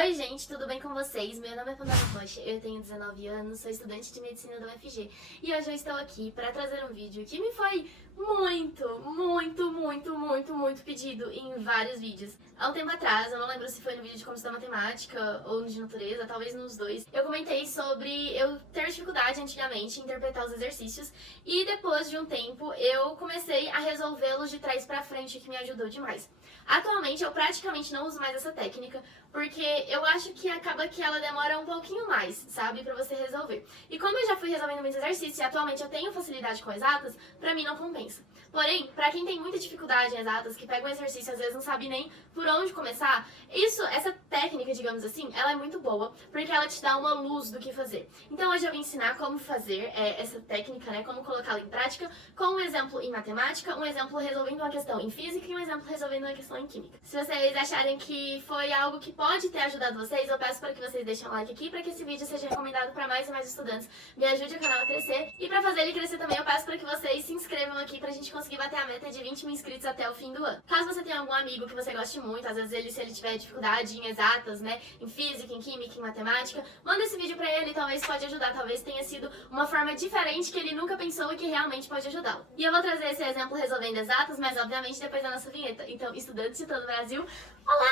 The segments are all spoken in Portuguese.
Oi gente, tudo bem com vocês? Meu nome é Pandora Rocha, eu tenho 19 anos, sou estudante de medicina da UFG e hoje eu estou aqui para trazer um vídeo que me foi muito pedido em vários vídeos. Há um tempo atrás, eu não lembro se foi no vídeo de como estudar matemática ou no de natureza, talvez nos dois, eu comentei sobre eu ter dificuldade antigamente em interpretar os exercícios e depois de um tempo eu comecei a resolvê-los de trás para frente, o que me ajudou demais. Atualmente eu praticamente não uso mais essa técnica, porque eu acho que acaba que ela demora um pouquinho mais, sabe, pra você resolver. E como eu já fui resolvendo muitos exercícios e atualmente eu tenho facilidade com exatas, pra mim não compensa. Porém, pra quem tem muita dificuldade em exatas, que pega um exercício e às vezes não sabe nem por onde começar, essa técnica, digamos assim, ela é muito boa, porque ela te dá uma luz do que fazer. Então hoje eu vou ensinar como fazer essa técnica, né, como colocá-la em prática, com um exemplo em matemática, um exemplo resolvendo uma questão em física e um exemplo resolvendo uma questão em química. Se vocês acharem que foi algo que pode ter ajudado vocês, eu peço para que vocês deixem um like aqui para que esse vídeo seja recomendado para mais e mais estudantes, me ajude o canal a crescer, e para fazer ele crescer também eu peço para que vocês se inscrevam aqui pra gente conseguir bater a meta de 20 mil inscritos até o fim do ano. Caso você tenha algum amigo que você goste muito, às vezes se ele tiver dificuldade em exatas, né, em física, em química, em matemática, manda esse vídeo pra ele, talvez pode ajudar, talvez tenha sido uma forma diferente que ele nunca pensou e que realmente pode ajudá-lo. E eu vou trazer esse exemplo resolvendo exatas, mas obviamente depois da nossa vinheta. Então, estudantes de todo o Brasil, olá!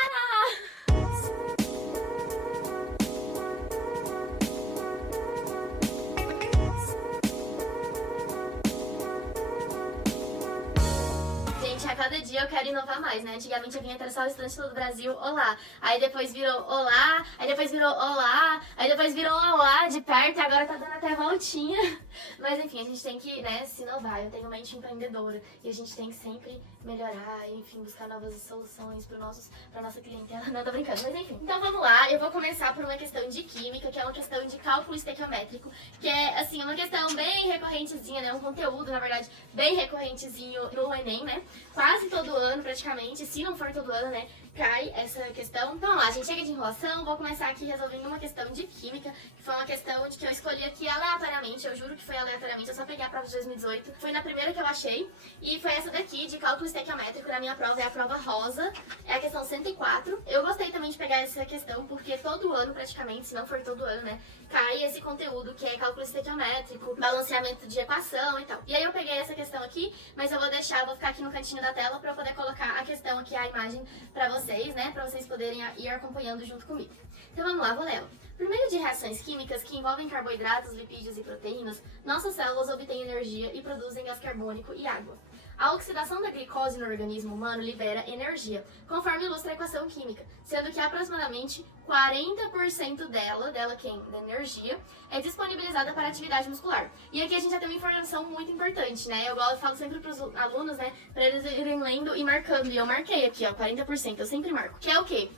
A cada dia eu quero inovar mais, né? Antigamente a vinheta era só o estudante do Brasil, olá. Aí depois virou olá, aí depois virou olá, aí depois virou olá de perto e agora tá dando até voltinha. Mas enfim, a gente tem que, né, se inovar. Eu tenho mente empreendedora e a gente tem que sempre melhorar, enfim, buscar novas soluções pra nossa clientela. Não, tô brincando, mas enfim. Então vamos lá, eu vou começar por uma questão de química, que é uma questão de cálculo estequiométrico, que é, assim, uma questão bem recorrentezinha, né? Um conteúdo, na verdade, bem recorrentezinho no Enem, né? Quase todo ano, praticamente, se não for todo ano, né, cai essa questão. Então, vamos lá, a gente chega de enrolação, vou começar aqui resolvendo uma questão de química, que foi uma questão de que eu escolhi aqui aleatoriamente, eu juro que foi aleatoriamente, eu só peguei a prova de 2018, foi na primeira que eu achei, e foi essa daqui, de cálculo estequiométrico, na minha prova, é a prova rosa, é a questão 104. Eu gostei também de pegar essa questão, porque todo ano, praticamente, se não for todo ano, né, cai esse conteúdo, que é cálculo estequiométrico, balanceamento de equação e tal. E aí eu peguei essa questão aqui, mas eu vou ficar aqui no cantinho da tela pra eu poder colocar a questão aqui, a imagem, pra vocês, né, pra vocês poderem ir acompanhando junto comigo. Então vamos lá, vou ler. Por meio de reações químicas que envolvem carboidratos, lipídios e proteínas, nossas células obtêm energia e produzem gás carbônico e água. A oxidação da glicose no organismo humano libera energia, conforme ilustra a equação química, sendo que aproximadamente 40% dela quem? Da energia, é disponibilizada para atividade muscular. E aqui a gente já tem uma informação muito importante, né? Eu falo sempre para os alunos, né, para eles irem lendo e marcando, e eu marquei aqui, ó, 40%, eu sempre marco. Que é o quê?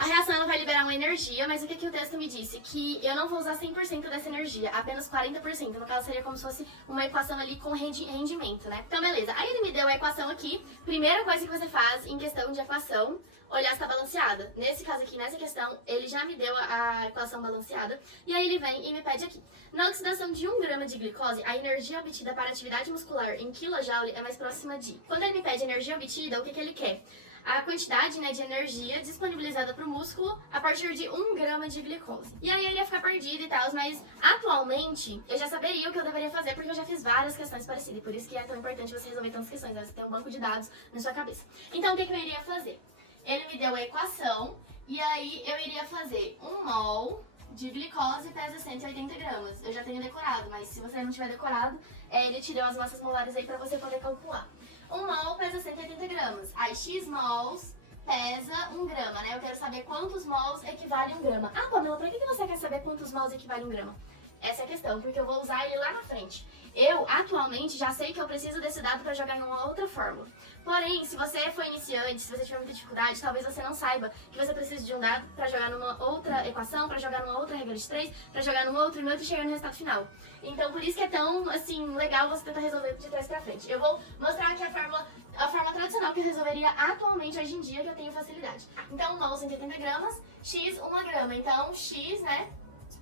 A reação ela vai liberar uma energia, mas o que o texto me disse? Que eu não vou usar 100% dessa energia, apenas 40%. No caso, seria como se fosse uma equação ali com rendimento, né? Então, beleza. Aí ele me deu a equação aqui. Primeira coisa que você faz em questão de equação, olhar se está balanceada. Nesse caso aqui, nessa questão, ele já me deu a equação balanceada. E aí ele vem e me pede aqui. Na oxidação de 1 grama de glicose, a energia obtida para atividade muscular em kJ é mais próxima de... Quando ele me pede energia obtida, o que ele quer? A quantidade, né, de energia disponibilizada para o músculo a partir de 1 grama de glicose. E aí ele ia ficar perdido e tal, mas atualmente eu já saberia o que eu deveria fazer porque eu já fiz várias questões parecidas. E por isso que é tão importante você resolver tantas questões, né? Você tem um banco de dados na sua cabeça. Então o que eu iria fazer? Ele me deu a equação e aí eu iria fazer 1 mol de glicose pesa 180 gramas. Eu já tenho decorado, mas se você não tiver decorado, ele te deu as massas molares aí para você poder calcular. 1 mol pesa 180 gramas. Aí x mols pesa 1 grama, né? Eu quero saber quantos mols equivale a 1 grama. Ah, Pamela, por que você quer saber quantos mols equivale a 1 grama? Essa é a questão, porque eu vou usar ele lá na frente. Eu, atualmente, já sei que eu preciso desse dado para jogar em uma outra fórmula. Porém, se você for iniciante, se você tiver muita dificuldade, talvez você não saiba que você precisa de um dado para jogar numa outra equação, para jogar numa outra regra de 3, para jogar numa outra e no outro e chegar no resultado final. Então, por isso que é tão, assim, legal você tentar resolver de trás pra frente. Eu vou mostrar aqui a forma tradicional que eu resolveria atualmente, hoje em dia, que eu tenho facilidade. Então, 1 mol 180 gramas, x 1 grama. Então, x, né,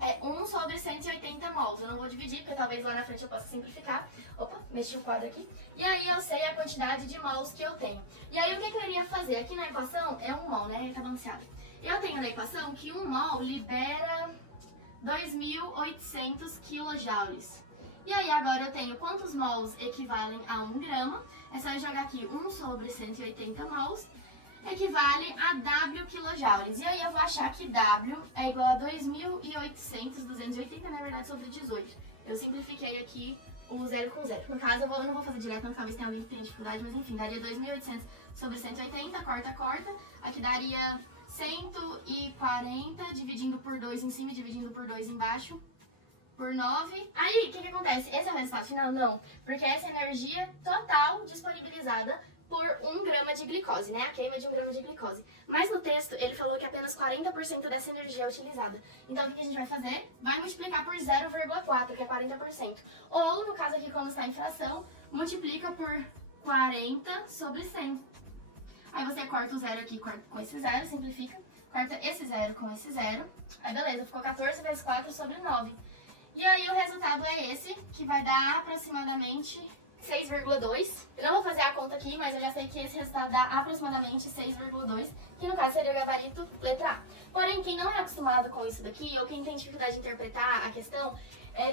é 1 sobre 180 mols. Eu não vou dividir, porque talvez lá na frente eu possa simplificar. Opa, mexi o quadro aqui. E aí eu sei a quantidade de mols que eu tenho. E aí o que eu iria fazer? Aqui na equação é 1 mol, né? Ele tá balanceado. Eu tenho na equação que 1 mol libera 2.800 kJ. E aí agora eu tenho quantos mols equivalem a 1 grama. É só eu jogar aqui 1 sobre 180 mols, equivale a W kJ. E aí eu vou achar que W é igual a 2.800, 280 na verdade sobre 18. Eu simplifiquei aqui o 0 com 0. No caso eu não vou fazer direto, talvez tenha alguém que tenha dificuldade, mas enfim, daria 2.800 sobre 180, corta. Aqui daria 140 dividindo por 2 em cima e dividindo por 2 embaixo, por 9. Aí, o que acontece? Esse é o resultado final? Não, porque essa é a energia total disponibilizada por 1 grama de glicose, né? A queima de 1 grama de glicose. Mas no texto, ele falou que apenas 40% dessa energia é utilizada. Então, o que a gente vai fazer? Vai multiplicar por 0,4, que é 40%. Ou, no caso aqui, como está em fração, multiplica por 40 sobre 100. Aí você corta o 0 aqui com esse 0, simplifica. Corta esse 0 com esse 0. Aí, beleza, ficou 14 vezes 4 sobre 9. E aí, o resultado é esse, que vai dar aproximadamente 6,2. Eu não vou fazer a conta aqui, mas eu já sei que esse resultado dá aproximadamente 6,2, que no caso seria o gabarito letra A. Porém, quem não é acostumado com isso daqui, ou quem tem dificuldade de interpretar a questão,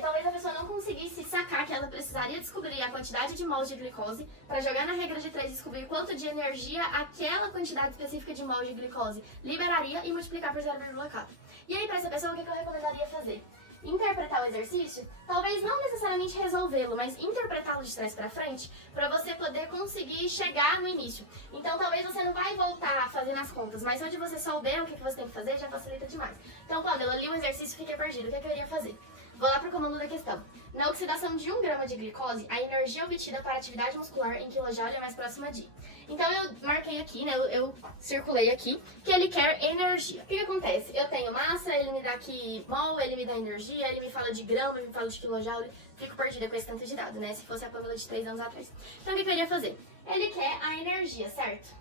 talvez a pessoa não conseguisse sacar que ela precisaria descobrir a quantidade de mols de glicose para jogar na regra de 3 e descobrir quanto de energia aquela quantidade específica de mols de glicose liberaria e multiplicar por 0,4. E aí, para essa pessoa, o que eu recomendaria fazer? Interpretar o exercício, talvez não necessariamente resolvê-lo, mas interpretá-lo de trás para frente, para você poder conseguir chegar no início. Então, talvez você não vai voltar fazendo as contas, mas onde você souber o que você tem que fazer, já facilita demais. Então, quando eu li o exercício, fiquei perdido. O que eu iria fazer? Vou lá para o comando da questão. Na oxidação de 1 grama de glicose, a energia obtida para a atividade muscular em quilojoule é mais próxima de. Então eu marquei aqui, né, eu circulei aqui, que ele quer energia. O que acontece? Eu tenho massa, ele me dá aqui mol, ele me dá energia, ele me fala de grama, ele me fala de quilojoule. Fico perdida com esse tanto de dado, né, se fosse a Pamela de 3 anos atrás. Então o que eu iria fazer? Ele quer a energia, certo?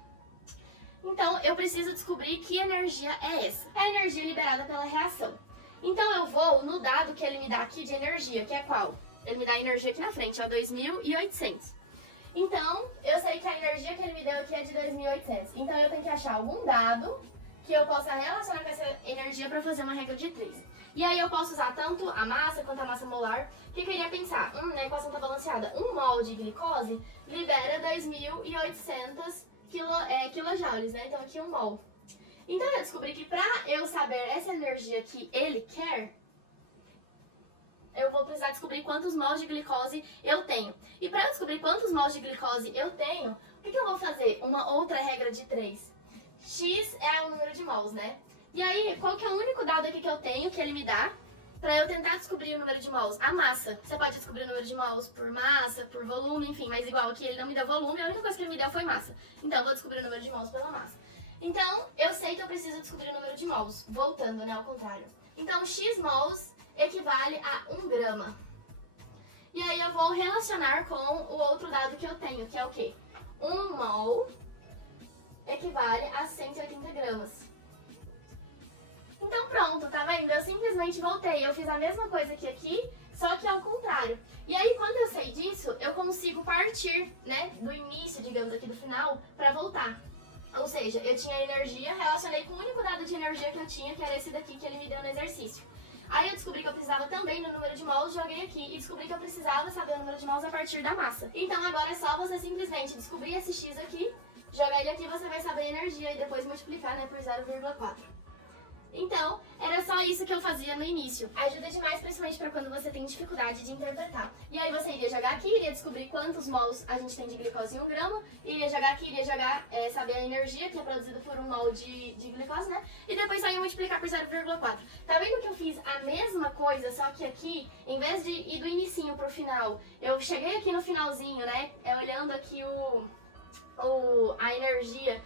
Então eu preciso descobrir que energia é essa. É a energia liberada pela reação. Então eu vou no dado que ele me dá aqui de energia, que é qual? Ele me dá energia aqui na frente, ó, 2.800. Então, eu sei que a energia que ele me deu aqui é de 2.800. Então eu tenho que achar algum dado que eu possa relacionar com essa energia para fazer uma regra de 3. E aí eu posso usar tanto a massa quanto a massa molar. O que eu iria pensar? Na equação está balanceada. 1 mol de glicose libera 2.800 quilojoules, né? Então aqui 1 mol. Então eu descobri que para eu saber essa energia que ele quer, eu vou precisar descobrir quantos mols de glicose eu tenho. E para eu descobrir quantos mols de glicose eu tenho, o que eu vou fazer? Uma outra regra de 3. X é o número de mols, né? E aí, qual que é o único dado aqui que eu tenho, que ele me dá, para eu tentar descobrir o número de mols? A massa. Você pode descobrir o número de mols por massa, por volume, enfim, mas igual aqui ele não me deu volume, a única coisa que ele me deu foi massa. Então eu vou descobrir o número de mols pela massa. Então, eu sei que eu preciso descobrir o número de mols, voltando, né, ao contrário. Então, X mols equivale a 1 grama. E aí eu vou relacionar com o outro dado que eu tenho, que é o quê? 1 mol equivale a 180 gramas. Então pronto, tá vendo? Eu simplesmente voltei, eu fiz a mesma coisa que aqui, só que ao contrário. E aí, quando eu sei disso, eu consigo partir, né, do início, digamos, aqui do final, pra voltar. Ou seja, eu tinha energia, relacionei com o único dado de energia que eu tinha, que era esse daqui que ele me deu no exercício. Aí eu descobri que eu precisava também do número de mols, joguei aqui e descobri que eu precisava saber o número de mols a partir da massa. Então agora é só você simplesmente descobrir esse X aqui, jogar ele aqui, você vai saber a energia e depois multiplicar, né, por 0,4. Então, era só isso que eu fazia no início. Ajuda demais, principalmente para quando você tem dificuldade de interpretar. E aí você iria jogar aqui, iria descobrir quantos mols a gente tem de glicose em 1 grama, iria jogar aqui, iria jogar, saber a energia que é produzida por 1 mol de glicose, né? E depois só ia multiplicar por 0,4. Tá vendo que eu fiz a mesma coisa, só que aqui, em vez de ir do inicinho pro final, eu cheguei aqui no finalzinho, né? Olhando aqui a energia.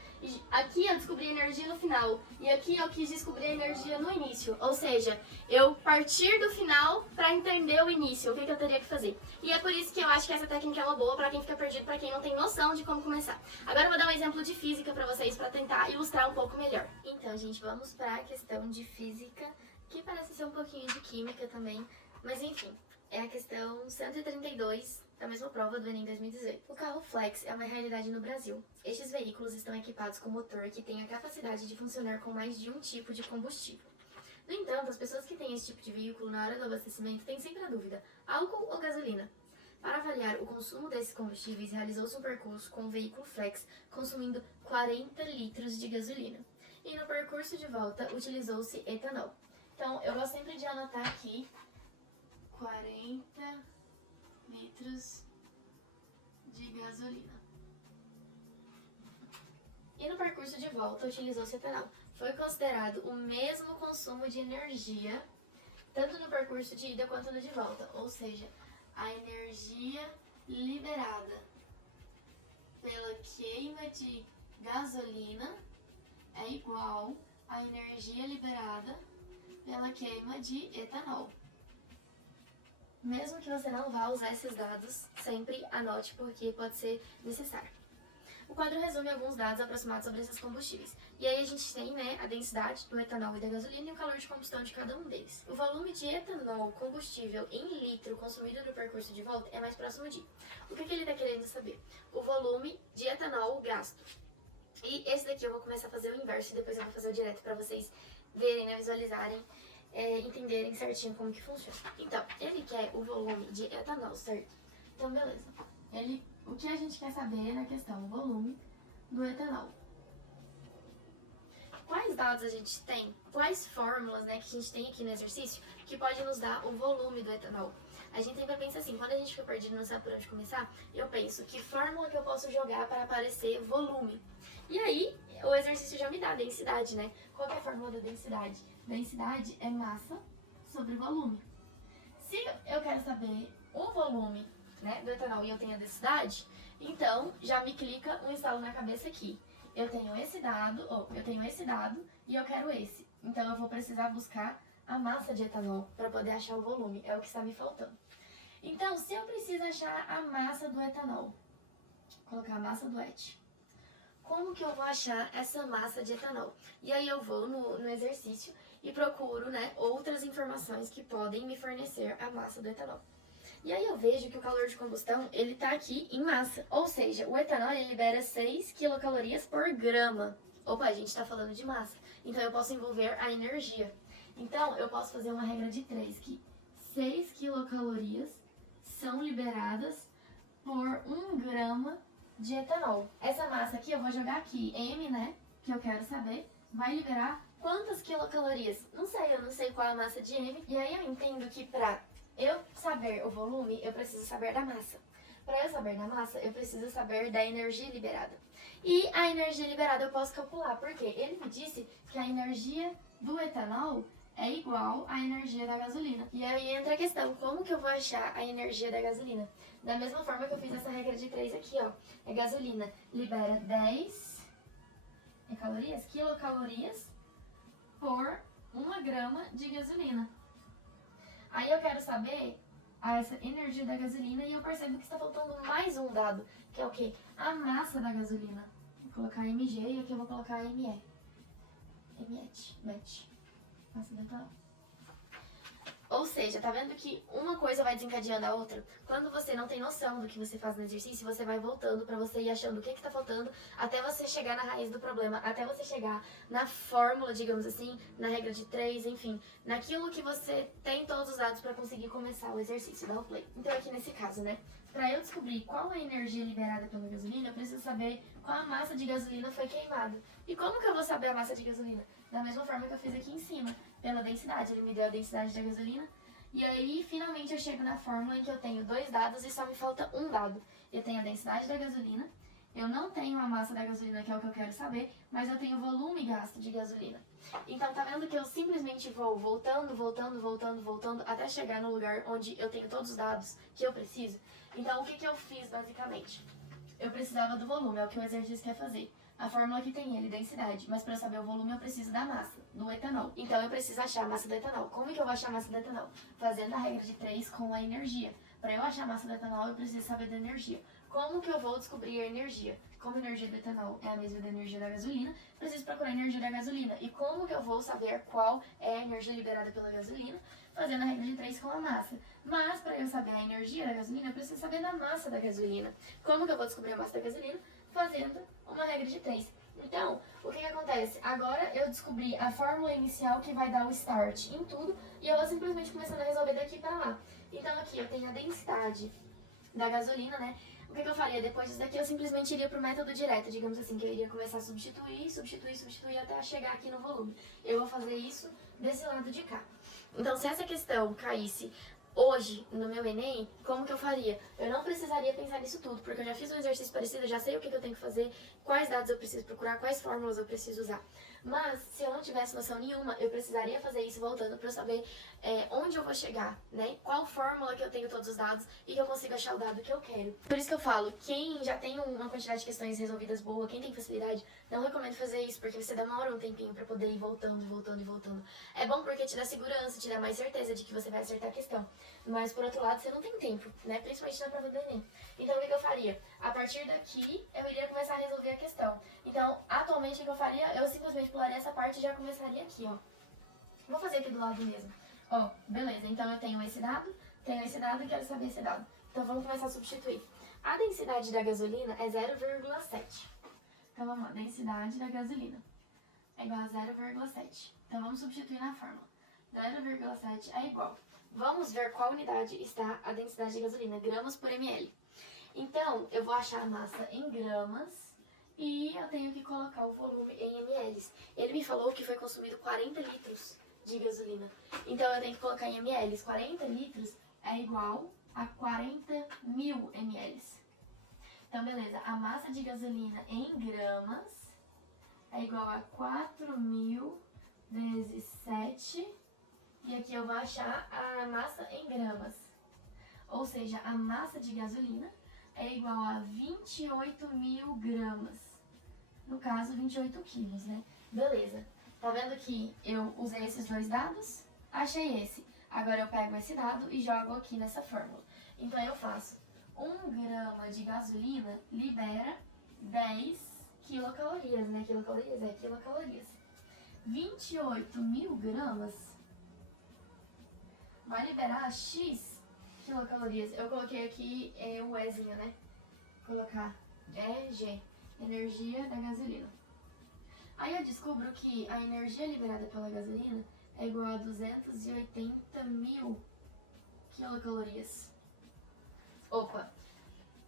Aqui eu descobri a energia no final e aqui eu quis descobrir a energia no início, ou seja, eu partir do final para entender o início, o que eu teria que fazer. E é por isso que eu acho que essa técnica é uma boa para quem fica perdido, para quem não tem noção de como começar. Agora eu vou dar um exemplo de física para vocês, para tentar ilustrar um pouco melhor. Então, gente, vamos para a questão de física, que parece ser um pouquinho de química também, mas enfim. é a questão 132 da mesma prova do Enem 2018. O carro flex é uma realidade no Brasil. Estes veículos estão equipados com motor que tem a capacidade de funcionar com mais de um tipo de combustível. No entanto, as pessoas que têm esse tipo de veículo na hora do abastecimento têm sempre a dúvida: álcool ou gasolina? Para avaliar o consumo desses combustíveis, realizou-se um percurso com o veículo flex consumindo 40 litros de gasolina. E no percurso de volta, utilizou-se etanol. Então, eu gosto sempre de anotar aqui 40 litros de gasolina. E no percurso de volta, utilizou-se etanol. Foi considerado o mesmo consumo de energia, tanto no percurso de ida quanto no de volta. Ou seja, a energia liberada pela queima de gasolina é igual à energia liberada pela queima de etanol. Mesmo que você não vá usar esses dados, sempre anote porque pode ser necessário. O quadro resume alguns dados aproximados sobre esses combustíveis. E aí a gente tem, a densidade do etanol e da gasolina e o calor de combustão de cada um deles. O volume de etanol combustível em litro consumido no percurso de volta é mais próximo de. O que ele está querendo saber? O volume de etanol gasto. E esse daqui eu vou começar a fazer o inverso e depois eu vou fazer o direto para vocês verem, visualizarem, entenderem certinho como que funciona. Então, ele quer o volume de etanol, certo? Então, beleza. O que a gente quer saber na questão, o volume do etanol. Quais dados a gente tem? Quais fórmulas, que a gente tem aqui no exercício que pode nos dar o volume do etanol? A gente sempre pensa assim, quando a gente fica perdido e não sabe por onde começar, eu penso, que fórmula que eu posso jogar para aparecer volume? E aí, o exercício já me dá a densidade, Qual que é a fórmula da densidade? Densidade é massa sobre volume. Se eu quero saber o volume, do etanol e eu tenho a densidade, então já me clica um estalo na cabeça aqui. Eu tenho esse dado e eu quero esse. Então eu vou precisar buscar a massa de etanol para poder achar o volume, é o que está me faltando. Então, se eu preciso achar a massa do etanol, vou colocar a massa do et. Como que eu vou achar essa massa de etanol? E aí eu vou no exercício e procuro, outras informações que podem me fornecer a massa do etanol. E aí eu vejo que o calor de combustão, ele tá aqui em massa. Ou seja, o etanol ele libera 6 quilocalorias por grama. Opa, a gente tá falando de massa. Então eu posso envolver a energia. Então eu posso fazer uma regra de 3, que 6 quilocalorias são liberadas por 1 grama de etanol. Essa massa aqui eu vou jogar aqui, M, que eu quero saber, vai liberar quantas quilocalorias? Eu não sei qual é a massa de M. E aí eu entendo que pra eu saber o volume, eu preciso saber da massa. Para eu saber da massa, eu preciso saber da energia liberada. E a energia liberada eu posso calcular, porque ele me disse que a energia do etanol é igual à energia da gasolina. E aí entra a questão, como que eu vou achar a energia da gasolina? Da mesma forma que eu fiz essa regra de 3 aqui, ó. A gasolina libera 10 quilocalorias por 1 grama de gasolina. Aí eu quero saber essa energia da gasolina e eu percebo que está faltando mais um dado, que é o quê? A massa da gasolina. Vou colocar mg e aqui eu vou colocar me. MET. Massa do etanol. Ou seja, tá vendo que uma coisa vai desencadeando a outra? Quando você não tem noção do que você faz no exercício, você vai voltando pra você ir achando o que tá faltando até você chegar na raiz do problema, até você chegar na fórmula, digamos assim, na regra de 3, enfim, naquilo que você tem todos os dados pra conseguir começar o exercício, dar o play. Então aqui nesse caso, pra eu descobrir qual é a energia liberada pela gasolina, eu preciso saber qual a massa de gasolina foi queimada. E como que eu vou saber a massa de gasolina? Da mesma forma que eu fiz aqui em cima, pela densidade. Ele me deu a densidade da gasolina. E aí, finalmente, eu chego na fórmula em que eu tenho 2 dados e só me falta um dado. Eu tenho a densidade da gasolina, eu não tenho a massa da gasolina, que é o que eu quero saber, mas eu tenho o volume gasto de gasolina. Então, tá vendo que eu simplesmente vou voltando, até chegar no lugar onde eu tenho todos os dados que eu preciso? Então, o que eu fiz, basicamente? Eu precisava do volume, é o que o exercício quer fazer. A fórmula que tem ele, densidade, mas para eu saber o volume eu preciso da massa, do etanol. Então eu preciso achar a massa do etanol. Como que eu vou achar a massa do etanol? Fazendo a regra de 3 com a energia. Para eu achar a massa do etanol eu preciso saber da energia. Como que eu vou descobrir a energia? como a energia do etanol é a mesma da energia da gasolina, preciso procurar a energia da gasolina. E como que eu vou saber qual é a energia liberada pela gasolina? Fazendo a regra de 3 com a massa. Mas, para eu saber a energia da gasolina, eu preciso saber da massa da gasolina. Como que eu vou descobrir a massa da gasolina? Fazendo uma regra de 3. Então, o que acontece? Agora eu descobri a fórmula inicial que vai dar o start em tudo e eu vou simplesmente começando a resolver daqui para lá. Então, aqui eu tenho a densidade da gasolina, né? O que eu faria? Depois disso daqui eu simplesmente iria pro método direto, digamos assim, que eu iria começar a substituir até chegar aqui no volume. Eu vou fazer isso desse lado de cá. Então, se essa questão caísse hoje no meu Enem, como que eu faria? Eu não precisaria pensar nisso tudo, porque eu já fiz um exercício parecido, já sei o que eu tenho que fazer, quais dados eu preciso procurar, quais fórmulas eu preciso usar. Mas, se eu não tivesse noção nenhuma, eu precisaria fazer isso voltando para eu saber onde eu vou chegar, né? Qual fórmula que eu tenho todos os dados e que eu consigo achar o dado que eu quero. Por isso que eu falo, quem já tem uma quantidade de questões resolvidas boa, quem tem facilidade, não recomendo fazer isso, porque você demora um tempinho para poder ir voltando. É bom porque te dá segurança, te dá mais certeza de que você vai acertar a questão. Mas, por outro lado, você não tem tempo, né? Principalmente na prova do Enem. Então, o que eu faria? A partir daqui, eu iria começar a resolver a questão. Então, atualmente, o que eu faria? Eu simplesmente pularia essa parte e já começaria aqui, ó. Vou fazer aqui do lado mesmo. Ó, beleza. Então, eu tenho esse dado e quero saber esse dado. Então, vamos começar a substituir. A densidade da gasolina é 0,7. Então, vamos lá. Densidade da gasolina é igual a 0,7. Então, vamos substituir na fórmula. 0,7 é igual. Vamos ver qual unidade está a densidade de gasolina, gramas por ml. Então, eu vou achar a massa em gramas e eu tenho que colocar o volume em ml. Ele me falou que foi consumido 40 litros de gasolina. Então, eu tenho que colocar em ml. 40 litros é igual a 40 mil ml. Então, beleza. A massa de gasolina em gramas é igual a 4.000 vezes 7. E aqui eu vou achar a massa em gramas. Ou seja, a massa de gasolina é igual a 28.000 gramas. No caso, 28 quilos, né? Beleza. Tá vendo que eu usei esses dois dados? Achei esse. Agora eu pego esse dado e jogo aqui nessa fórmula. Então eu faço 1 grama de gasolina libera 10 quilocalorias, né? Quilocalorias é quilocalorias. 28.000 gramas vai liberar X quilocalorias. Eu coloquei aqui o Ezinho, né? Colocar EG, energia da gasolina. Aí eu descubro que a energia liberada pela gasolina é igual a 280.000 quilocalorias. Opa,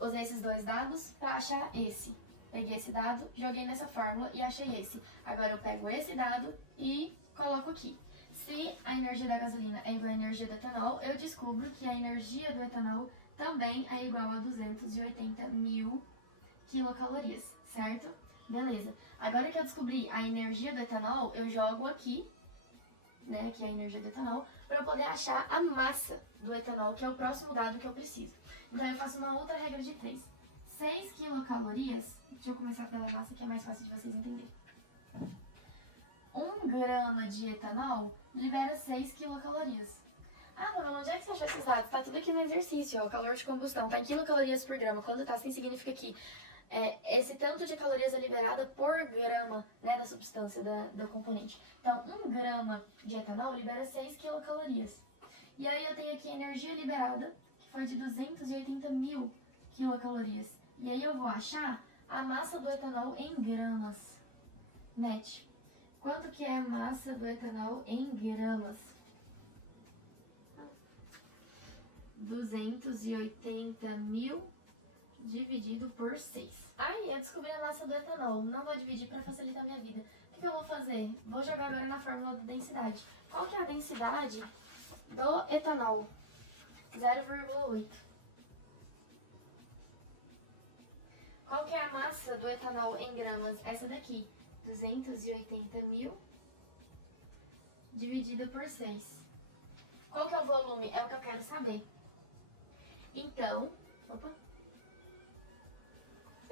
usei esses dois dados para achar esse. Peguei esse dado, joguei nessa fórmula e achei esse. Agora eu pego esse dado e coloco aqui. Se a energia da gasolina é igual à energia do etanol, eu descubro que a energia do etanol também é igual a 280.000 quilocalorias, certo? Beleza. Agora que eu descobri a energia do etanol, eu jogo aqui, né, que é a energia do etanol, para eu poder achar a massa do etanol, que é o próximo dado que eu preciso. Então eu faço uma outra regra de 3. 6 quilocalorias, deixa eu começar pela massa que é mais fácil de vocês entenderem. 1 grama de etanol libera 6 quilocalorias. Ah, Pamela, onde é que você achou esses dados? Tá tudo aqui no exercício, ó, o calor de combustão, tá em quilocalorias por grama. Quando tá assim, significa que esse tanto de calorias é liberada por grama, né, da substância, do componente. Então, 1 grama de etanol libera 6 quilocalorias. E aí eu tenho aqui a energia liberada, que foi de 280.000 quilocalorias. E aí eu vou achar a massa do etanol em gramas. Net. Quanto que é a massa do etanol em gramas? 280.000 dividido por 6. Aí, eu descobri a massa do etanol. Não vou dividir para facilitar a minha vida. O que eu vou fazer? Vou jogar agora na fórmula da densidade. Qual que é a densidade do etanol? 0,8. Qual que é a massa do etanol em gramas? Essa daqui. 280.000 dividido por 6. Qual que é o volume? É o que eu quero saber. Então, eu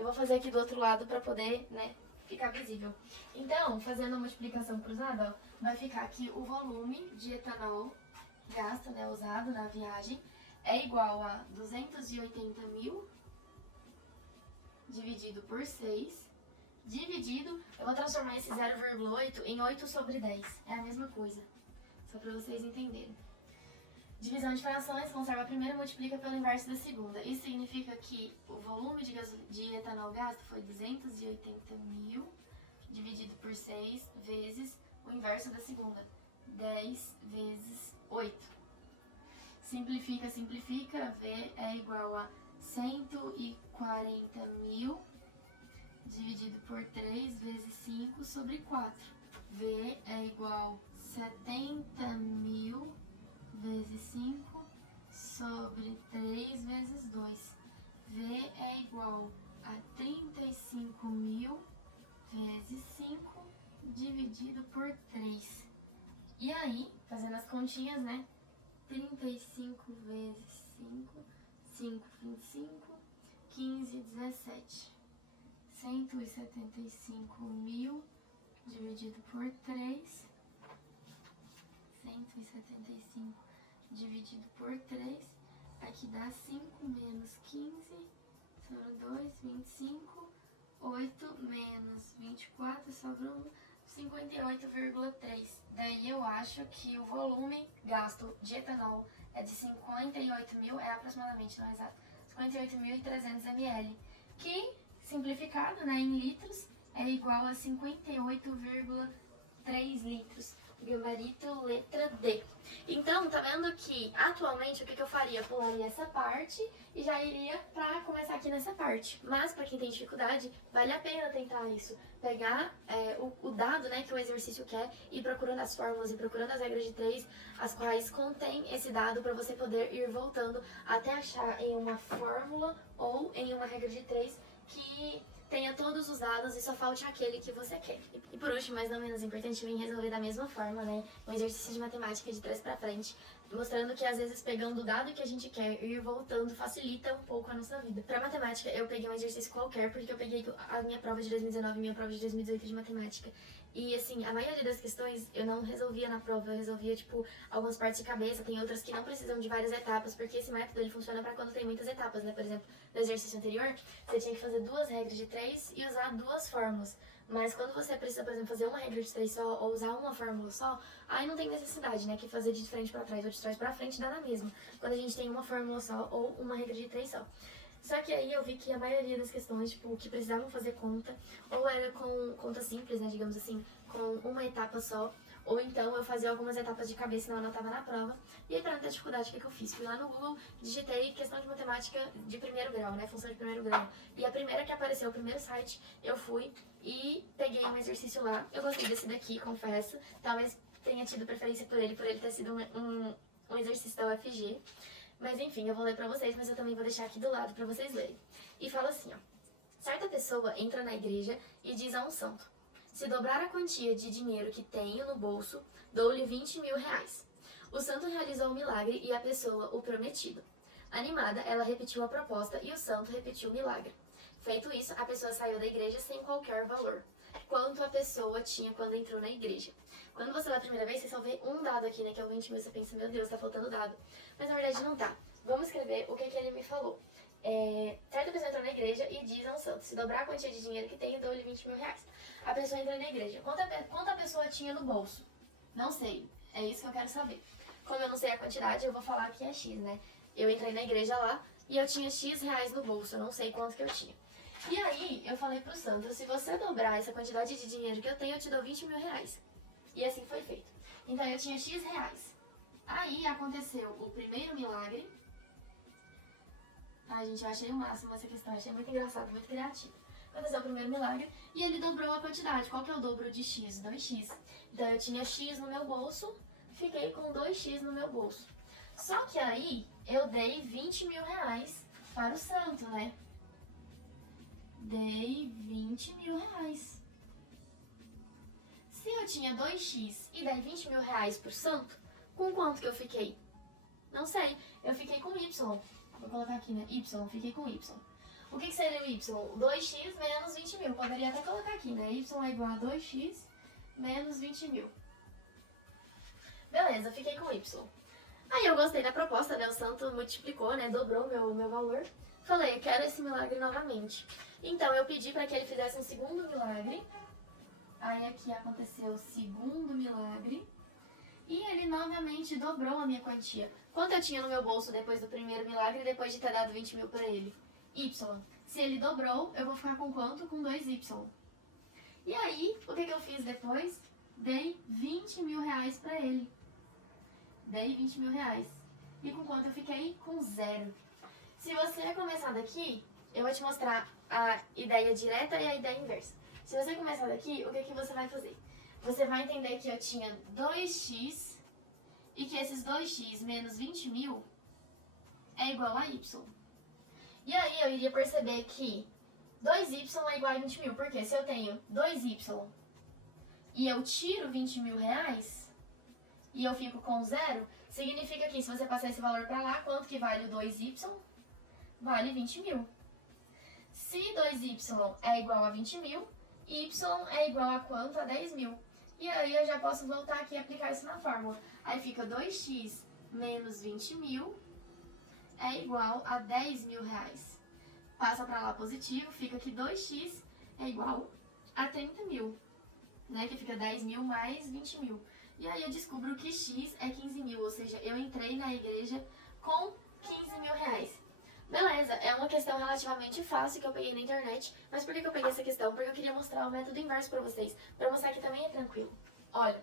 vou fazer aqui do outro lado para poder, né, ficar visível. Então, fazendo a multiplicação cruzada, ó, vai ficar aqui o volume de etanol gasto, né, usado na viagem, é igual a 280.000 dividido por 6, dividido, eu vou transformar esse 0,8 em 8 sobre 10. É a mesma coisa, só para vocês entenderem. Divisão de frações, conserva a primeira e multiplica pelo inverso da segunda. Isso significa que o volume de etanol gasto foi 280 mil, dividido por 6, vezes o inverso da segunda, 10 vezes 8. Simplifica, simplifica, V é igual a 140 mil, dividido por 3 vezes 5 sobre 4. V é igual a 70 mil vezes 5 sobre 3 vezes 2. V é igual a 35 mil vezes 5 dividido por 3. E aí, fazendo as continhas, né? 35 vezes 5, 5, 25, 15, 17. 175 mil dividido por 3. 175 dividido por 3. Aqui dá 5 menos 15 sobre 2, 25. 8 menos 24, sobrou 58,3. Daí eu acho que o volume gasto de etanol é de 58 mil, é aproximadamente, não é exato, 58.300 ml, que, simplificado, né, em litros, é igual a 58,3 litros. Gabarito letra D. Então, tá vendo que atualmente o que eu faria? Pularia essa parte e já iria pra começar aqui nessa parte. Mas pra quem tem dificuldade, vale a pena tentar isso. Pegar o dado, né, que o exercício quer, e procurando as fórmulas e procurando as regras de 3, as quais contém esse dado para você poder ir voltando até achar em uma fórmula ou em uma regra de 3 que tenha todos os dados e só falte aquele que você quer. E por último, mas não menos importante, eu vim resolver da mesma forma, né? Um exercício de matemática de trás pra frente, mostrando que às vezes pegando o dado que a gente quer e ir voltando facilita um pouco a nossa vida. Pra matemática, eu peguei um exercício qualquer, porque eu peguei a minha prova de 2019 e minha prova de 2018 de matemática. E assim, a maioria das questões eu não resolvia na prova, eu resolvia, tipo, algumas partes de cabeça, tem outras que não precisam de várias etapas, porque esse método ele funciona pra quando tem muitas etapas, né? Por exemplo, no exercício anterior, você tinha que fazer 2 regras de 3 e usar 2 fórmulas. Mas quando você precisa, por exemplo, fazer uma regra de 3 só ou usar uma fórmula só, aí não tem necessidade, né? Que fazer de frente pra trás ou de trás pra frente dá na mesma. Quando a gente tem uma fórmula só ou uma regra de 3 só. Só que aí eu vi que a maioria das questões, tipo, que precisavam fazer conta, ou era com conta simples, né, digamos assim, com uma etapa só, ou então eu fazia algumas etapas de cabeça e não anotava na prova. E aí, pra não ter dificuldade, o que eu fiz? Fui lá no Google, digitei questão de matemática de primeiro grau, né, função de primeiro grau. E a primeira que apareceu, o primeiro site, eu fui e peguei um exercício lá. Eu gostei desse daqui, confesso, talvez tenha tido preferência por ele ter sido um exercício da UFG. Mas enfim, eu vou ler pra vocês, mas eu também vou deixar aqui do lado pra vocês lerem. E fala assim, ó. Certa pessoa entra na igreja e diz a um santo: se dobrar a quantia de dinheiro que tenho no bolso, dou-lhe 20 mil reais. O santo realizou o milagre e a pessoa o prometido. Animada, ela repetiu a proposta e o santo repetiu o milagre. Feito isso, a pessoa saiu da igreja sem qualquer valor. Quanto a pessoa tinha quando entrou na igreja. Quando você vai a primeira vez, você só vê um dado aqui, né, que é o 20 mil, você pensa, meu Deus, tá faltando dado. Mas na verdade não tá. Vamos escrever o que ele me falou. Certa pessoa entrou na igreja e diz ao santo: se dobrar a quantia de dinheiro que tem, eu dou-lhe 20 mil reais. A pessoa entra na igreja. Quanto a pessoa tinha no bolso? Não sei. É isso que eu quero saber. Como eu não sei a quantidade, eu vou falar que é X, né? Eu entrei na igreja lá e eu tinha X reais no bolso. Eu não sei quanto que eu tinha. E aí, eu falei pro santo: se você dobrar essa quantidade de dinheiro que eu tenho, eu te dou 20 mil reais. E assim foi feito. Então, eu tinha X reais. Aí, aconteceu o primeiro milagre. Ai, gente, eu achei o máximo essa questão. Achei muito engraçado, muito criativo. Aconteceu o primeiro milagre e ele dobrou a quantidade. Qual que é o dobro de X? 2X. Então, eu tinha X no meu bolso, fiquei com 2X no meu bolso. Só que aí, eu dei 20 mil reais para o santo, né? Dei 20 mil reais. Se eu tinha 2x e dei 20 mil reais pro santo, com quanto que eu fiquei? Não sei, eu fiquei com y. Vou colocar aqui, né? Y, fiquei com y. O que seria o y? 2x menos 20 mil. Poderia até colocar aqui, né? Y é igual a 2x menos 20 mil. Beleza, fiquei com y. Aí eu gostei da proposta, né? O santo multiplicou, né? Dobrou meu valor. falei, eu quero esse milagre novamente. Então eu pedi para que ele fizesse um segundo milagre. Aí aqui aconteceu o segundo milagre. E ele novamente dobrou a minha quantia. Quanto eu tinha no meu bolso depois do primeiro milagre, depois de ter dado 20 mil para ele? Y. Se ele dobrou, eu vou ficar com quanto? Com 2Y. E aí, o que eu fiz depois? Dei 20 mil reais para ele. Dei 20 mil reais. E com quanto eu fiquei? Com 0. Se você começar daqui, eu vou te mostrar a ideia direta e a ideia inversa. Se você começar daqui, o que você vai fazer? Você vai entender que eu tinha 2x e que esses 2x menos 20 mil é igual a y. E aí eu iria perceber que 2y é igual a 20 mil, porque se eu tenho 2y e eu tiro 20 mil reais e eu fico com 0, significa que se você passar esse valor para lá, quanto que vale o 2y? Vale 20 mil. Se 2y é igual a 20 mil, y é igual a quanto? A 10 mil. E aí eu já posso voltar aqui e aplicar isso na fórmula. Aí fica 2x menos 20 mil é igual a 10 mil reais. Passa para lá positivo, fica que 2x é igual a 30 mil, né? Que fica 10 mil mais 20 mil. E aí eu descubro que x é 15 mil, ou seja, eu entrei na igreja com 15 mil reais. Beleza, é uma questão relativamente fácil que eu peguei na internet, mas por que eu peguei essa questão? Porque eu queria mostrar o método inverso pra vocês, pra mostrar que também é tranquilo. Olha,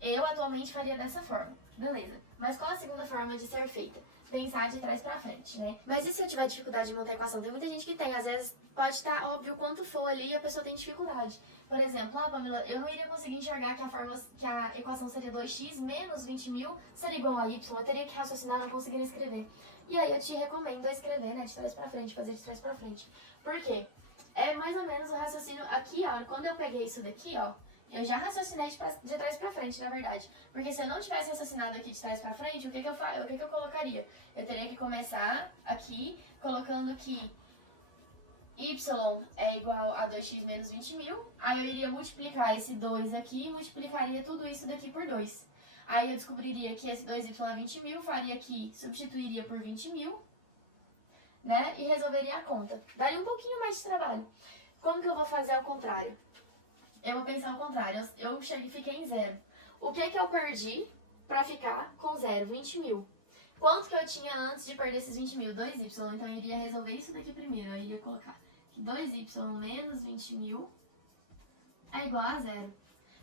eu atualmente faria dessa forma, beleza, mas qual a segunda forma de ser feita? Pensar de trás pra frente, né? Mas e se eu tiver dificuldade de montar a equação? Tem muita gente que tem, às vezes pode estar óbvio quanto for ali e a pessoa tem dificuldade. Por exemplo, Pamela, eu não iria conseguir enxergar que a equação seria 2x menos 20 mil seria igual a y, eu teria que raciocinar, não conseguiria escrever. E aí eu te recomendo escrever, né, de trás pra frente, fazer de trás pra frente. Por quê? É mais ou menos o raciocínio aqui, ó, quando eu peguei isso daqui, ó, eu já raciocinei de trás pra frente, na verdade. Porque se eu não tivesse raciocinado aqui de trás pra frente, o que eu colocaria? Eu teria que começar aqui, colocando que y é igual a 2x menos 20 mil. Aí eu iria multiplicar esse 2 aqui e multiplicaria tudo isso daqui por 2. Aí eu descobriria que esse 2y é 20 mil, faria aqui, substituiria por 20 mil, né? E resolveria a conta. Daria um pouquinho mais de trabalho. Como que eu vou fazer ao contrário? Eu vou pensar ao contrário. Eu fiquei em 0. O que eu perdi pra ficar com 0? 20 mil. Quanto que eu tinha antes de perder esses 20 mil? 2y. Então eu iria resolver isso daqui primeiro. Eu iria colocar que 2y menos 20 mil é igual a 0.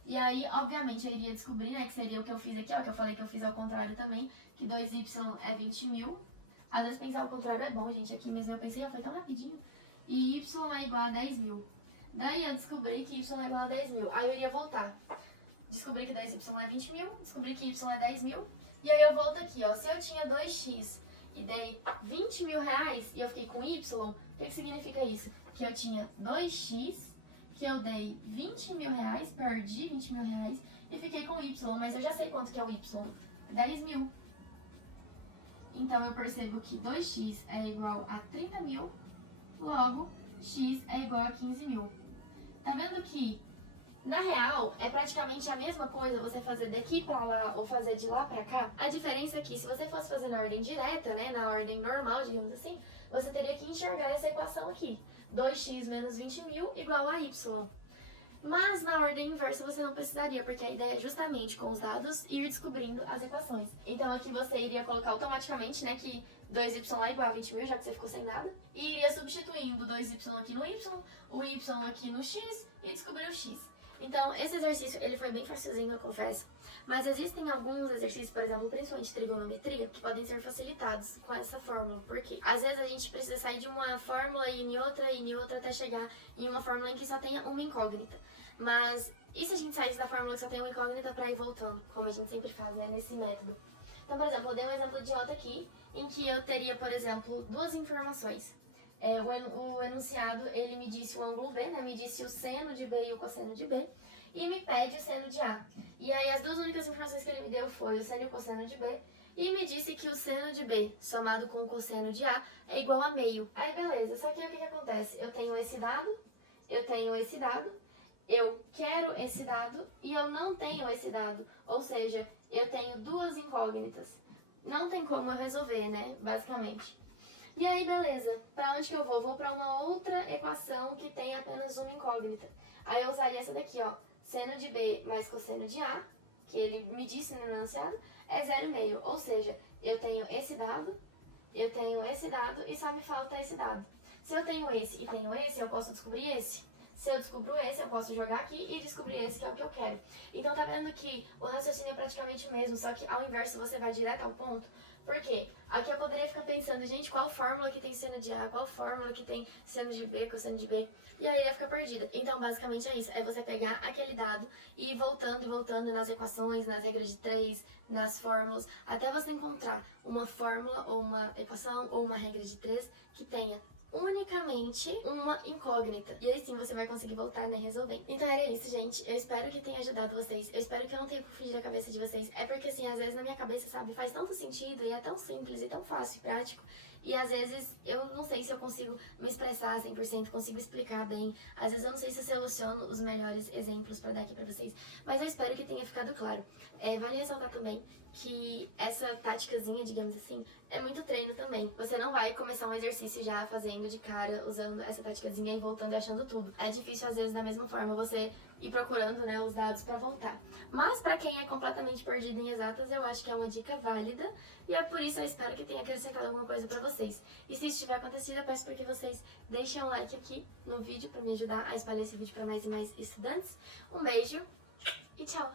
E aí, obviamente, eu iria descobrir, né, que seria o que eu fiz aqui, ó, que eu falei que eu fiz ao contrário também, que 2y é 20 mil. Às vezes pensar ao contrário é bom, gente. Aqui mesmo eu pensei, ó, foi tão rapidinho. E y é igual a 10 mil. Daí eu descobri que y é igual a 10 mil. Aí eu iria voltar. Descobri que 2y é 20 mil, descobri que y é 10 mil. E aí eu volto aqui, ó. Se eu tinha 2x e dei 20 mil reais e eu fiquei com y, o que significa isso? Que eu tinha 2x, que eu dei 20 mil reais, perdi 20 mil reais e fiquei com y, mas eu já sei quanto que é o y, 10 mil. Então eu percebo que 2x é igual a 30 mil, logo x é igual a 15 mil. Tá vendo que, na real, é praticamente a mesma coisa você fazer daqui pra lá ou fazer de lá pra cá? A diferença é que se você fosse fazer na ordem direta, né, na ordem normal, digamos assim, você teria que enxergar essa equação aqui. 2x menos 20 mil igual a y. Mas na ordem inversa você não precisaria, porque a ideia é justamente com os dados ir descobrindo as equações. Então aqui você iria colocar automaticamente, né, que 2y é igual a 20 mil, já que você ficou sem nada. E iria substituindo 2y aqui no y, o y aqui no x e descobrir o x. Então esse exercício ele foi bem facilzinho, eu confesso. Mas existem alguns exercícios, por exemplo, principalmente trigonometria, que podem ser facilitados com essa fórmula. Porque às vezes a gente precisa sair de uma fórmula e em outra até chegar em uma fórmula em que só tenha uma incógnita. Mas e se a gente saísse da fórmula que só tem uma incógnita para ir voltando, como a gente sempre faz, né, nesse método? Então, por exemplo, eu dei um exemplo idiota aqui, em que eu teria, por exemplo, duas informações. O enunciado, ele me disse o ângulo B, né, me disse o seno de B e o cosseno de B, e me pede o seno de A. E aí as duas únicas informações que ele me deu foi o seno e o cosseno de B, e me disse que o seno de B somado com o cosseno de A é igual a meio. Aí beleza, só que o que acontece? Eu tenho esse dado, eu quero esse dado e eu não tenho esse dado. Ou seja, eu tenho duas incógnitas. Não tem como eu resolver, né? Basicamente. E aí, beleza. Pra onde que eu vou? Vou pra uma outra equação que tem apenas uma incógnita. Aí eu usaria essa daqui, ó. Seno de B mais cosseno de A, que ele me disse no enunciado, é 0,5. Ou seja, eu tenho esse dado e só me falta esse dado. Se eu tenho esse e tenho esse, eu posso descobrir esse. Se eu descubro esse, eu posso jogar aqui e descobrir esse, que é o que eu quero. Então tá vendo que o raciocínio é praticamente o mesmo, só que ao inverso você vai direto ao ponto. Por quê? Aqui eu poderia ficar pensando, gente, qual fórmula que tem seno de A, qual fórmula que tem seno de B, cosseno de B, e aí ia ficar perdida. Então basicamente é isso, é você pegar aquele dado e ir voltando e voltando nas equações, nas regras de 3, nas fórmulas, até você encontrar uma fórmula ou uma equação ou uma regra de 3 que tenha unicamente uma incógnita. E aí sim você vai conseguir voltar, né, resolvendo. Então era isso, gente. Eu espero que tenha ajudado vocês. Eu espero que eu não tenha confundido a cabeça de vocês. É porque, assim, às vezes na minha cabeça, sabe, faz tanto sentido e é tão simples e tão fácil e prático. E às vezes eu não sei se eu consigo me expressar 100%, consigo explicar bem. Às vezes eu não sei se eu seleciono os melhores exemplos pra dar aqui pra vocês. Mas eu espero que tenha ficado claro. Vale ressaltar também que essa táticazinha, digamos assim, é muito treino também. Você não vai começar um exercício já fazendo de cara, usando essa táticazinha e voltando e achando tudo. É difícil, às vezes, da mesma forma, você ir procurando, né, os dados pra voltar. Mas pra quem é completamente perdido em exatas, eu acho que é uma dica válida. E é por isso eu espero que tenha acrescentado alguma coisa pra vocês. E se isso tiver acontecido, eu peço para que vocês deixem um like aqui no vídeo pra me ajudar a espalhar esse vídeo pra mais e mais estudantes. Um beijo e tchau!